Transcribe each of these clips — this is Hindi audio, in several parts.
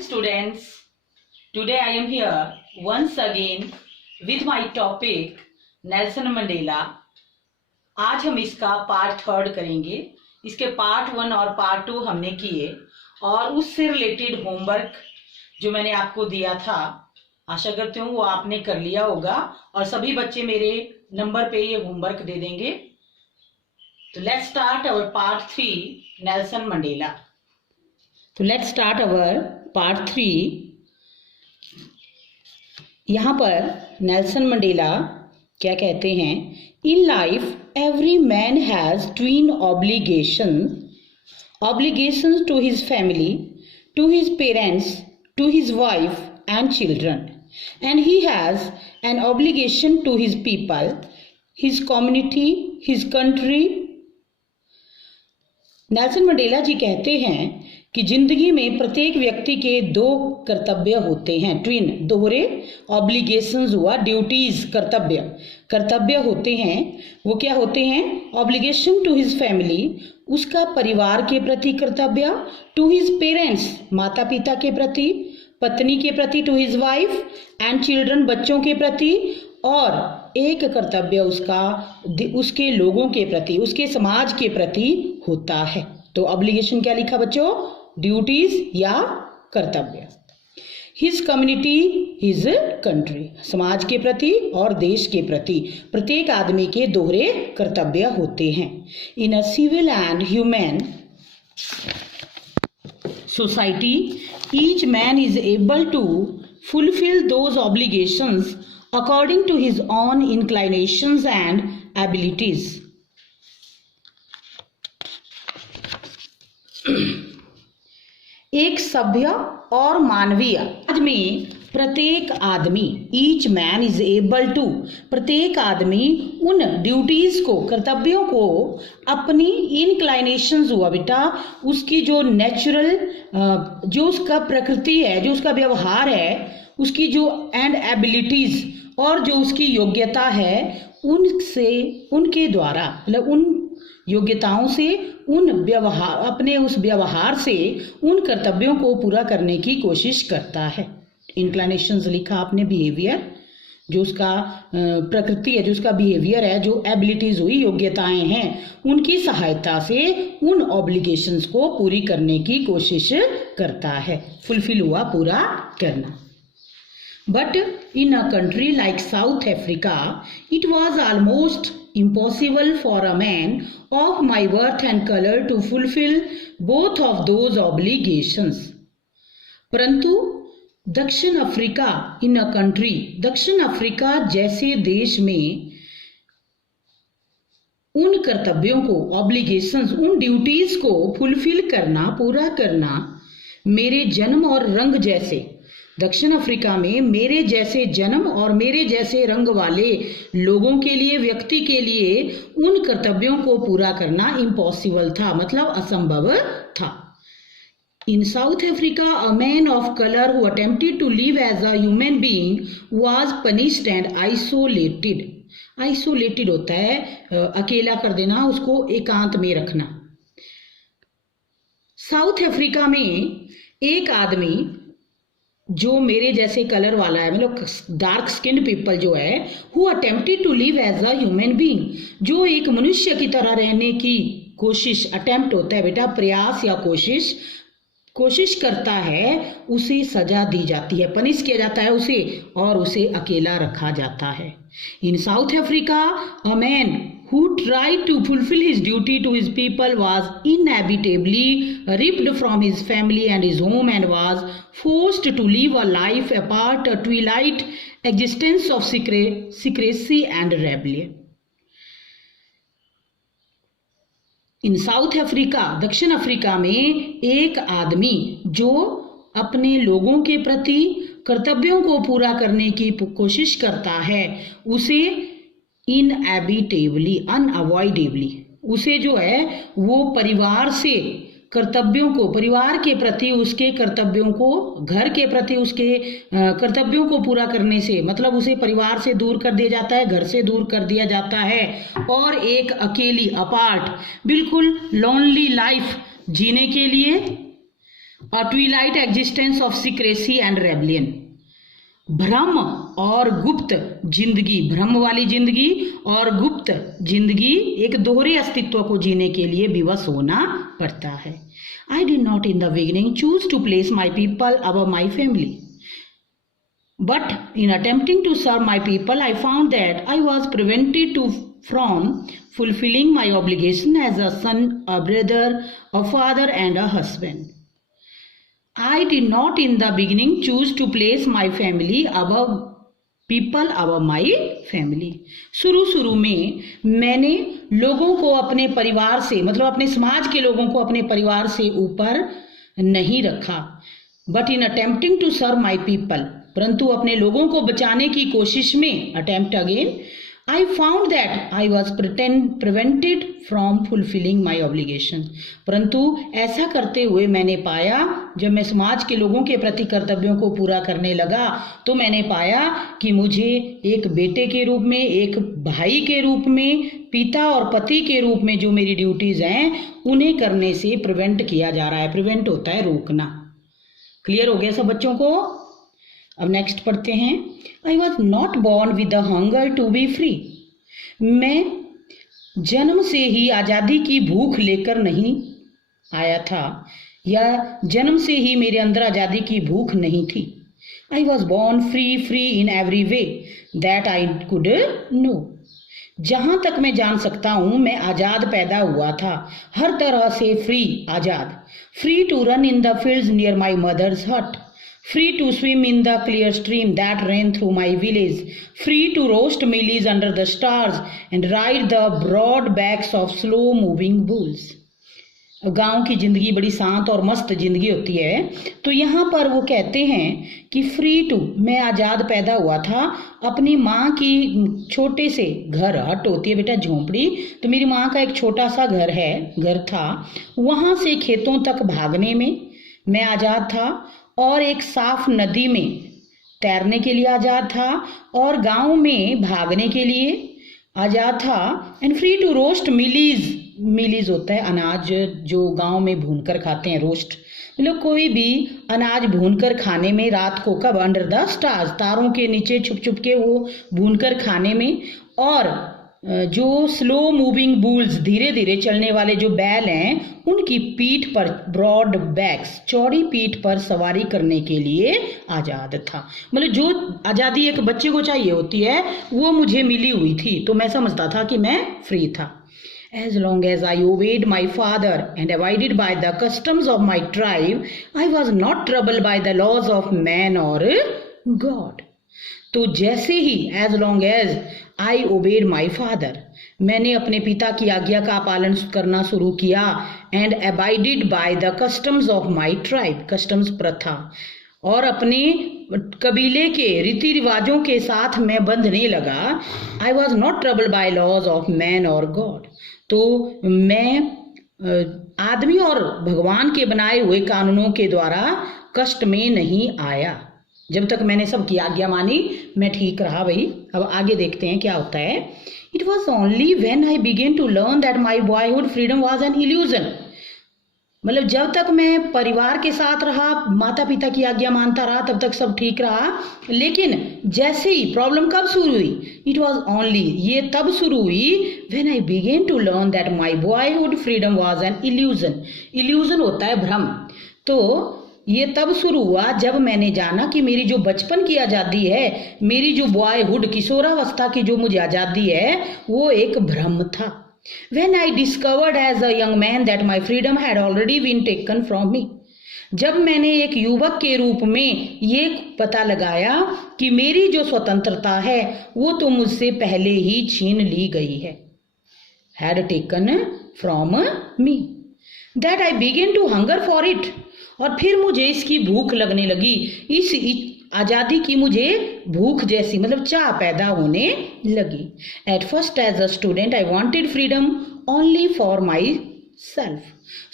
morning, students. Today I am here once again with my topic Nelson Mandela. आज हम इसका पार्ट 3 करेंगे. इसके पार्ट 1 और पार्ट 2 हमने किए और उससे रिलेटेड होमवर्क जो मैंने आपको दिया था, आशा करती हूँ वो आपने कर लिया होगा और सभी बच्चे मेरे नंबर पे ये होमवर्क दे देंगे. तो let's start our part 3 Nelson Mandela. तो लेट्स स्टार्ट अवर पार्ट 3. यहाँ पर नेल्सन मंडेला क्या कहते हैं? In life every man has twin obligations to his family, to his parents, to his wife and children, and he has an obligation to his people, his community, his country. Nelson Mandela ji कहते हैं कि जिंदगी में प्रत्येक व्यक्ति के 2 कर्तव्य होते हैं. ट्विन, दोहरे. ऑब्लिगेशंस हुआ ड्यूटीज, कर्तव्य होते हैं. वो क्या होते हैं? ऑब्लिगेशन टू हिज फैमिली, उसका परिवार के प्रति कर्तव्य. टू हिज पेरेंट्स, माता पिता के प्रति, पत्नी के प्रति. To his wife and children, बच्चों के प्रति. और एक कर्तव्य उसका उसके लोगों के प्रति, उसके समाज के प्रति होता है. तो ऑब्लिगेशन क्या लिखा बच्चों? ड्यूटीज या कर्तव्य. हिज कम्युनिटी, हिज कंट्री, समाज के प्रति और देश के प्रति. प्रत्येक आदमी के दोहरे कर्तव्य होते हैं. In a civil and human society each man is able to fulfil those obligations according to his own inclinations and abilities. एक सभ्य और मानवीय समाज में प्रत्येक आदमी, each man is able to, प्रत्येक आदमी उन ड्यूटीज को, कर्तव्यों को अपनी इनक्लाइनेशंस हुआ बेटा, उसकी जो नेचुरल, जो उसका प्रकृति है, जो उसका व्यवहार है, उसकी जो एंड एबिलिटीज, और जो उसकी योग्यता है, उनसे, उनके द्वारा, मतलब उन योग्यताओं से, उन व्यवहार, अपने उस व्यवहार से उन कर्तव्यों को पूरा करने की कोशिश करता है. इंक्लिनेशंस लिखा आपने, बिहेवियर, जो उसका प्रकृति है, जो उसका बिहेवियर है, जो एबिलिटीज हुई, योग्यताएं हैं, उनकी सहायता से उन ऑब्लिगेशंस को पूरी करने की कोशिश करता है. फुलफिल हुआ, पूरा करना. But in a country like South Africa, it was almost impossible for a man of my worth and color to fulfill both of those obligations. परंतु दक्षिण अफ्रीका, इन अ कंट्री, दक्षिण अफ्रीका जैसे देश में उन कर्तव्यों को, ऑब्लिगेशंस, उन ड्यूटीज को फुलफिल करना, पूरा करना, मेरे जन्म और रंग जैसे, दक्षिण अफ्रीका में मेरे जैसे जन्म और मेरे जैसे रंग वाले लोगों के लिए, व्यक्ति के लिए उन कर्तव्यों को पूरा करना इम्पॉसिबल था, मतलब असंभव था. In South Africa a man of colour who attempted to live as a human being was punished and isolated. Isolated होता है अकेला कर देना, उसको एकांत में रखना. साउथ अफ्रीका में एक आदमी जो मेरे जैसे कलर वाला है, मतलब डार्क स्किन पीपल जो है, who attempted to live as a human being, जो एक मनुष्य की तरह रहने की कोशिश, अटेम्प्ट होता है बेटा, प्रयास या कोशिश करता है, उसे सजा दी जाती है, पनिश किया जाता है उसे, और उसे अकेला रखा जाता है. In South Africa a man who tried to fulfill his duty to his people was inevitably ripped from his family and his home and was forced to live a life apart, a twilight existence of secrecy and rebellion. In South Africa, दक्षिण अफ्रीका में एक आदमी जो अपने लोगों के प्रति कर्तव्यों को पूरा करने की कोशिश करता है, उसे इनएविटेबली, अनअवॉइडेबली, उसे जो है वो परिवार से कर्तव्यों को, परिवार के प्रति उसके कर्तव्यों को, घर के प्रति उसके कर्तव्यों को पूरा करने से, मतलब उसे परिवार से दूर कर दिया जाता है, घर से दूर कर दिया जाता है, और एक अकेली, अपार्ट, बिल्कुल लोनली लाइफ जीने के लिए a twilight existence of secrecy and rebellion. भ्रम और गुप्त जिंदगी, भ्रम वाली जिंदगी और गुप्त जिंदगी, एक दोहरे अस्तित्व को जीने के लिए विवश होना पड़ता है। I did not in the beginning choose to place my people above my family, but in attempting to serve my people, I found that I was prevented from fulfilling my obligation as a son, a brother, a father, and a husband. I did not in the beginning choose to place my family above people, above my family. शुरू में मैंने लोगों को अपने परिवार से, मतलब अपने समाज के लोगों को अपने परिवार से ऊपर नहीं रखा। But in attempting to serve my people, परंतु अपने लोगों को बचाने की कोशिश में, attempt again, I found that I was prevented from fulfilling my obligation. परंतु ऐसा करते हुए मैंने पाया, जब मैं समाज के लोगों के प्रति कर्तव्यों को पूरा करने लगा तो मैंने पाया कि मुझे एक बेटे के रूप में, एक भाई के रूप में, पिता और पति के रूप में जो मेरी ड्यूटीज हैं उन्हें करने से प्रिवेंट किया जा रहा है। प्रिवेंट होता है रोकना। क्लियर हो गया सब बच्चों को? अब नेक्स्ट पढ़ते हैं। I was not born with the hunger to be free. मैं जन्म से ही आज़ादी की भूख लेकर नहीं आया था, या जन्म से ही मेरे अंदर आज़ादी की भूख नहीं थी। I was born free in every way that I could know. जहाँ तक मैं जान सकता हूँ मैं आज़ाद पैदा हुआ था, हर तरह से फ्री, आज़ाद। Free to run in the fields near my mother's hut, free to swim in the clear stream that ran through my village, free to roast mealies under the stars and ride the broad backs of slow moving bulls. गांव की जिंदगी बड़ी शांत और मस्त जिंदगी होती है। तो यहाँ पर वो कहते हैं कि फ्री टू, मैं आज़ाद पैदा हुआ था अपनी माँ की छोटे से घर, हट होती है बेटा झोंपड़ी, तो मेरी माँ का एक छोटा सा घर था, वहाँ से खेतों तक भागने में मैं आज़ाद था, और एक साफ नदी में तैरने के लिए आज़ाद था, और गांव में भागने के लिए आज़ाद था। एंड फ्री टू रोस्ट मिलीज होता है अनाज जो गांव में भूनकर खाते हैं, रोस्ट मतलब कोई भी अनाज भूनकर खाने में, रात को कब, अंडर द स्टार्स, तारों के नीचे छुप के वो भूनकर खाने में, और जो स्लो मूविंग बुल्स, धीरे धीरे चलने वाले जो बैल हैं उनकी पीठ पर, ब्रॉड बैक्स, चौड़ी पीठ पर सवारी करने के लिए आज़ाद था। मतलब जो आज़ादी एक बच्चे को चाहिए होती है वो मुझे मिली हुई थी, तो मैं समझता था कि मैं फ्री था। As long as I obeyed my father and abided by the customs of my tribe, I was not troubled by the laws of man or God. तो जैसे ही as long as I obeyed my father, मैंने अपने पिता की आज्ञा का पालन करना शुरू किया, and abided by the customs of my tribe, customs प्रथा, और अपने कबीले के रीति रिवाजों के साथ मैं बंधने लगा। I was not troubled by laws of man or God. तो मैं आदमी और भगवान के बनाए हुए कानूनों के द्वारा कष्ट में नहीं आया। जब तक मैंने सबकी आज्ञा मानी मैं ठीक रहा भाई। अब आगे देखते हैं क्या होता है। It was only when I began to learn that my boyhood freedom was an illusion. मतलब जब तक मैं परिवार के साथ रहा, माता पिता की आज्ञा मानता रहा, तब तक सब ठीक रहा। लेकिन जैसे ही प्रॉब्लम कब शुरू हुई, इट वॉज ओनली, ये तब शुरू हुई when I began to learn that my boyhood freedom was an illusion. Illusion होता है भ्रम। तो ये तब शुरू हुआ जब मैंने जाना कि मेरी जो बचपन की आज़ादी है, मेरी जो बॉयहुड, किशोरावस्था की जो मुझे आज़ादी है, वो एक भ्रम था। When I discovered as a young man that my freedom had already been taken from me, जब मैंने एक युवक के रूप में ये पता लगाया कि मेरी जो स्वतंत्रता है वो तो मुझसे पहले ही छीन ली गई है, had taken from me, that I began to hunger for it, और फिर मुझे इसकी भूख लगने लगी, इस आज़ादी की मुझे भूख जैसी, मतलब चाह पैदा होने लगी। At first as a student I wanted freedom only for my self.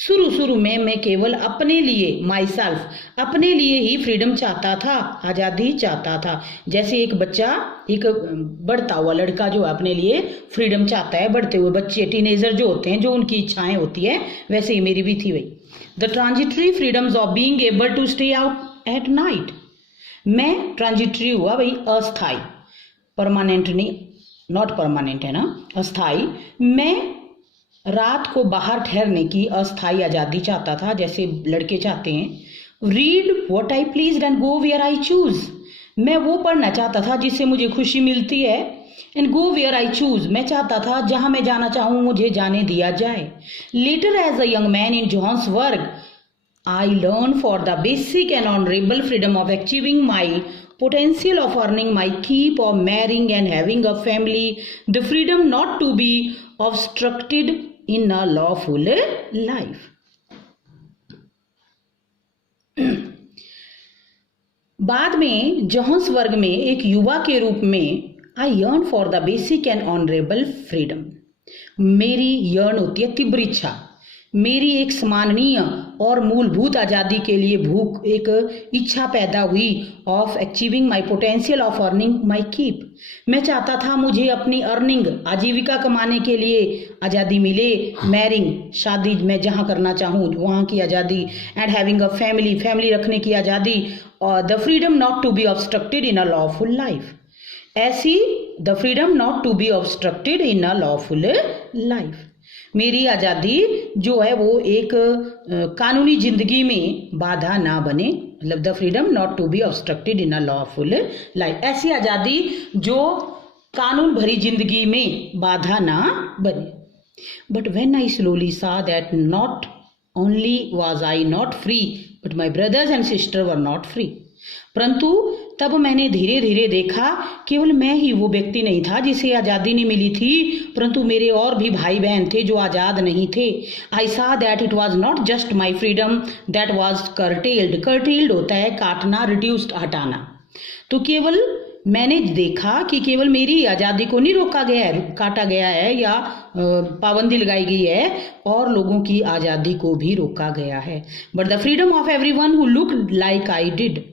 शुरू में मैं केवल अपने लिए, माई सेल्फ, अपने लिए ही फ्रीडम चाहता था, आज़ादी चाहता था। जैसे एक बच्चा, एक बढ़ता हुआ लड़का जो अपने लिए फ्रीडम चाहता है, बढ़ते हुए बच्चे, टीनेजर जो होते हैं, जो उनकी इच्छाएं होती है, वैसे ही मेरी भी थी भाई। The transitory freedoms of being able to stay out at night. मैं ट्रांजिटरी हुआ भाई, अस्थाई, परमानेंट नहीं, नॉट परमानेंट है ना, अस्थाई। मैं रात को बाहर ठहरने की अस्थाई आज़ादी चाहता था, जैसे लड़के चाहते हैं। Read what I please and go where I choose. मैं वो पढ़ना चाहता था जिससे मुझे खुशी मिलती है। And go where I choose, मैं चाहता था जहां मैं जाना चाहूं मुझे जाने दिया जाए। Later as a young man in Johannesburg I learned for the basic and honorable freedom of achieving my potential, of earning my keep, of marrying and having a family, the freedom not to be obstructed in a lawful life. बाद में जोहान्सबर्ग में एक युवा के रूप में I yearn for the basic and honorable freedom. मेरी yearn होती है तीव्र इच्छा, मेरी एक सम्माननीय और मूलभूत आज़ादी के लिए भूख, एक इच्छा पैदा हुई। Of achieving my potential, of earning my keep. मैं चाहता था मुझे अपनी अर्निंग, आजीविका कमाने के लिए आज़ादी मिले। मैरिंग, शादी मैं जहाँ करना चाहूँ वहाँ की आज़ादी। And having a family, family रखने की आज़ादी। और the freedom not to be obstructed in a lawful life. ऐसी the freedom not to be obstructed in a lawful life. मेरी आज़ादी जो है वो एक कानूनी जिंदगी में बाधा ना बने, मतलब the freedom not to be obstructed in a lawful life. ऐसी आज़ादी जो कानून भरी जिंदगी में बाधा ना बने। बट व्हेन आई स्लोली सा that not only was I not free but my brothers and sister were not free. परंतु तब मैंने धीरे धीरे देखा केवल मैं ही वो व्यक्ति नहीं था जिसे आज़ादी नहीं मिली थी, परंतु मेरे और भी भाई बहन थे जो आज़ाद नहीं थे। आई सा that it was not just my freedom that was curtailed. Curtailed होता है काटना, रिड्यूस्ड हटाना। तो केवल मैंने देखा कि केवल मेरी आज़ादी को नहीं रोका गया है, काटा गया है या पाबंदी लगाई गई है, और लोगों की आज़ादी को भी रोका गया है। But the freedom of everyone who looked like I did.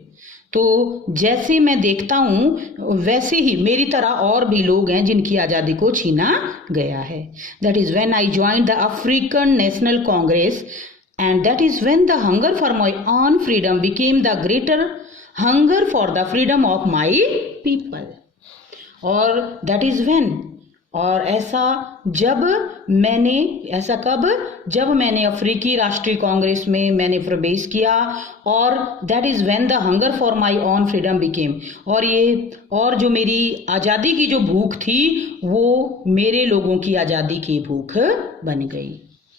तो जैसे मैं देखता हूँ वैसे ही मेरी तरह और भी लोग हैं जिनकी आज़ादी को छीना गया है। That is when I joined the African national Congress and that is when the hunger for my own freedom became the greater hunger for the freedom of my people. और दैट इज़ व्हेन, और ऐसा जब मैंने, ऐसा कब, जब मैंने अफ्रीकी राष्ट्रीय कांग्रेस में मैंने प्रवेश किया। और that is when the hunger for my own freedom became, और ये, और जो मेरी आज़ादी की जो भूख थी वो मेरे लोगों की आज़ादी की भूख बन गई।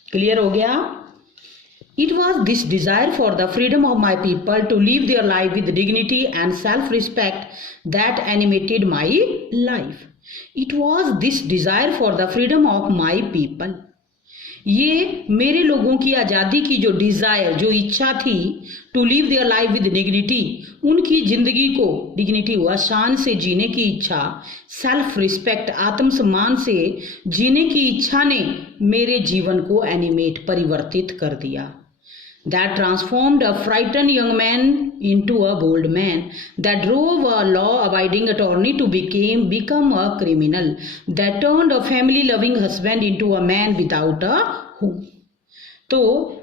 क्लियर हो गया? It was this desire for the freedom of my people to live their life with dignity and self-respect that animated my life. It was this desire for the freedom of my people. ये मेरे लोगों की आज़ादी की जो डिज़ायर, जो इच्छा थी, to live their life with dignity, उनकी ज़िंदगी को, डिग्निटी हुआ शान से जीने की इच्छा, सेल्फ रिस्पेक्ट, आत्मसम्मान से जीने की इच्छा ने मेरे जीवन को एनिमेट, परिवर्तित कर दिया। That transformed a frightened young man into a bold man. That drove a law-abiding attorney to become a criminal. That turned a family-loving husband into a man without a home. तो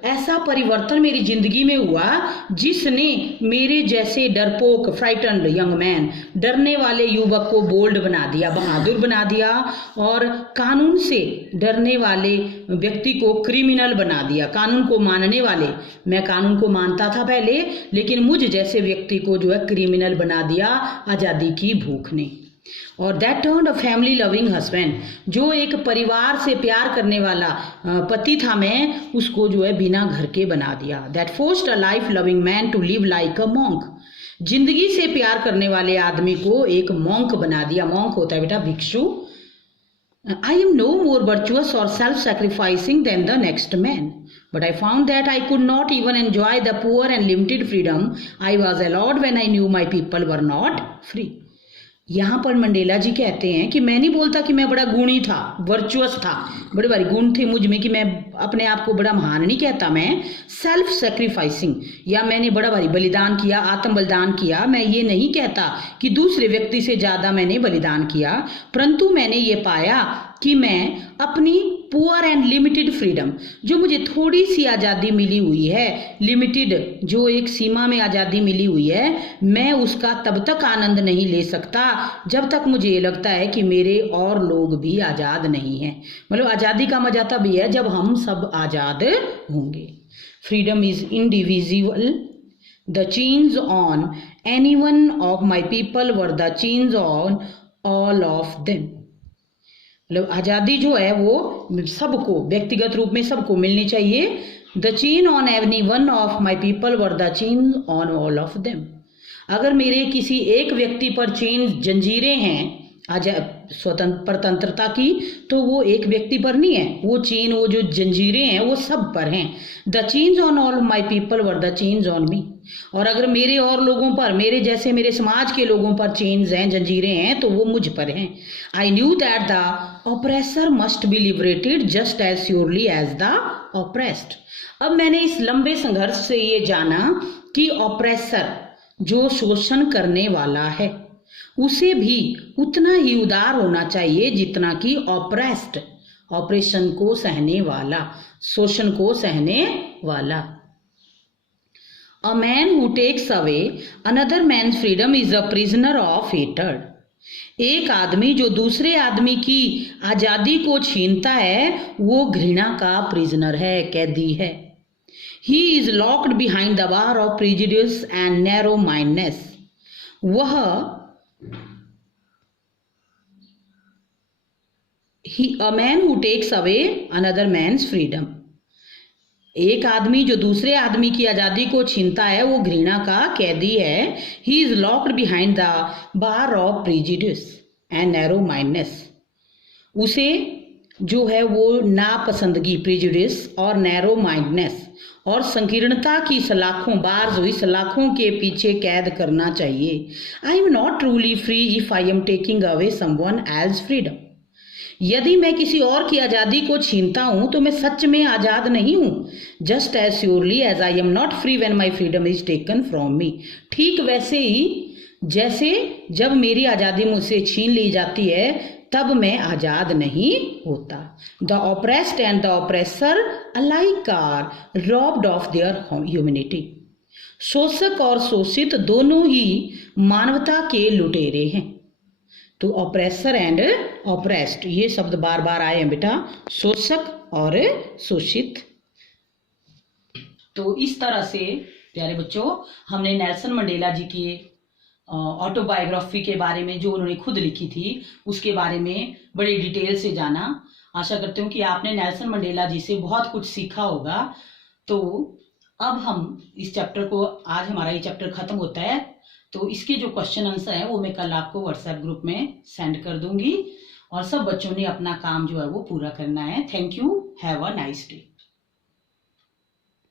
ऐसा परिवर्तन मेरी जिंदगी में हुआ जिसने मेरे जैसे डरपोक, फ्राइटन्ड यंग मैन, डरने वाले युवक को बोल्ड बना दिया, बहादुर बना दिया, और कानून से डरने वाले व्यक्ति को क्रिमिनल बना दिया, कानून को मानने वाले, मैं कानून को मानता था पहले, लेकिन मुझ जैसे व्यक्ति को जो है क्रिमिनल बना दिया आज़ादी की भूख ने। और that turned a family loving husband, जो एक परिवार से प्यार करने वाला पति था मैं, उसको जो है बिना घर के बना दिया। That forced a life loving man to live like a monk, जिंदगी से प्यार करने वाले आदमी को एक मॉन्क बना दिया। मॉन्क होता है बेटा भिक्षु। I am no more virtuous or self sacrificing than the next man, but I found that I could not even enjoy the poor and limited freedom I was allowed when I knew my people were not free. यहाँ पर मंडेला जी कहते हैं कि मैं नहीं बोलता कि मैं बड़ा गुणी था, वर्चुअस था, बड़े भारी गुण थे मुझ में, कि मैं अपने आप को बड़ा महान नहीं कहता। मैं सेल्फ सेक्रीफाइसिंग, या मैंने बड़ा भारी बलिदान किया, आत्म बलिदान किया, मैं ये नहीं कहता कि दूसरे व्यक्ति से ज़्यादा मैंने बलिदान किया, परंतु मैंने ये पाया कि मैं अपनी पुअर एंड लिमिटेड फ्रीडम, जो मुझे थोड़ी सी आज़ादी मिली हुई है, लिमिटेड जो एक सीमा में आज़ादी मिली हुई है, मैं उसका तब तक आनंद नहीं ले सकता जब तक मुझे ये लगता है कि मेरे और लोग भी आज़ाद नहीं हैं। मतलब आज़ादी का मजा तब ही है जब हम सब आज़ाद होंगे। Freedom is indivisible, the chains on any one of my people were the chains on all of them. मतलब आज़ादी जो है वो सबको, व्यक्तिगत रूप में सबको मिलनी चाहिए। The chain on any one of my people were the chain on all of them. अगर मेरे किसी एक व्यक्ति पर चेन, जंजीरें हैं स्वतंत्रता की, तो वो एक व्यक्ति पर नहीं है, वो चेन, वो जो जंजीरें हैं वो सब पर हैं। The chains on all my people were the chains on me. और अगर मेरे और लोगों पर, मेरे जैसे मेरे समाज के लोगों पर चेन्स हैं, जंजीरें हैं, तो वो मुझ पर हैं। I knew that the oppressor must be liberated just as surely as the oppressed. अब मैंने इस लंबे संघर्ष से ये जाना कि ऑप्रेसर, जो शोषण करने वाला है, उसे भी उतना ही उदार होना चाहिए जितना कि ऑप्रेस्ड, ऑपरेशन को सहने वाला, शोषण को सहने वाला। A man who takes away another man's freedom is a prisoner of hatred. एक आदमी जो दूसरे आदमी की आजादी को छीनता है, वो घृणा का प्रिजनर है, कैदी है। He is locked behind the bar of prejudice and narrow mindness. वह a man who takes away another man's freedom, एक आदमी जो दूसरे आदमी की आज़ादी को छीनता है, वो घृणा का कैदी है। He is locked behind the bar of prejudice and narrow mindness. उसे जो है वो नापसंदगी, प्रिजुडिस और नैरो माइंडनेस और संकीर्णता की सलाखों, बार्स हुई सलाखों के पीछे कैद करना चाहिए। आई am not truly free if I am taking away someone else freedom. यदि मैं किसी और की आज़ादी को छीनता हूं तो मैं सच में आज़ाद नहीं हूं। Just as surely as I am not free when my freedom is taken from me. ठीक वैसे ही जैसे जब मेरी आज़ादी मुझसे छीन ली जाती है, तब मैं आज़ाद नहीं होता। The oppressed and the oppressor alike are robbed of their humanity. शोषक और शोषित दोनों ही मानवता के लुटेरे हैं। तो ऑप्रेसर एंड ऑप्रेस्ड, ये शब्द बार बार आए हैं बेटा, शोषक और शोषित। तो इस तरह से प्यारे बच्चों, हमने नेल्सन मंडेला जी की ऑटोबायोग्राफी के बारे में, जो उन्होंने खुद लिखी थी, उसके बारे में बड़ी डिटेल से जाना। आशा करती हूँ कि आपने नेल्सन मंडेला जी से बहुत कुछ सीखा होगा। तो अब हम इस चैप्टर को, आज हमारा ये चैप्टर खत्म होता है, तो इसके जो क्वेश्चन आंसर है वो मैं कल आपको व्हाट्सएप ग्रुप में सेंड कर दूंगी, और सब बच्चों ने अपना काम जो है वो पूरा करना है। Thank you, have a nice day.